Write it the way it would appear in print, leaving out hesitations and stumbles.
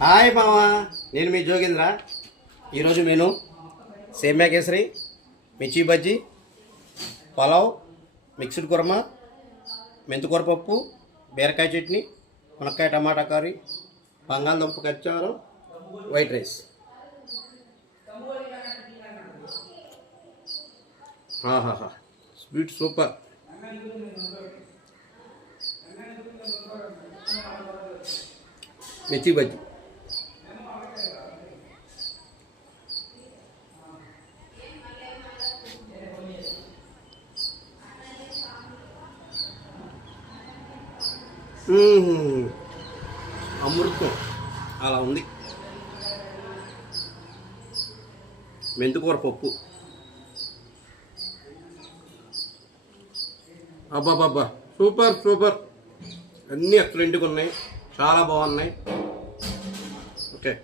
Hi మామా, నేను మీ జోగేంద్ర. ఈరోజు మెను సేమ్యా కేసరి, మిర్చి బజ్జీ, పలావ్, మిక్స్డ్ కుర్మా, మెంతికూర పప్పు, బీరకాయ చట్నీ, మునక్కాయ టమాటా కర్రీ, బంగాళదుంప కచ్చారం, వైట్ రైస్. ఆహాహా, స్వీట్ సూపర్. మిర్చి బజ్జీ. అమృతం అలా ఉంది. మెంతికూర పప్పు. అబ్బాబ్బా, సూపర్ సూపర్. అన్నీ ఎక్సలెంట్గా ఉన్నాయి, చాలా బాగున్నాయి. ఓకే.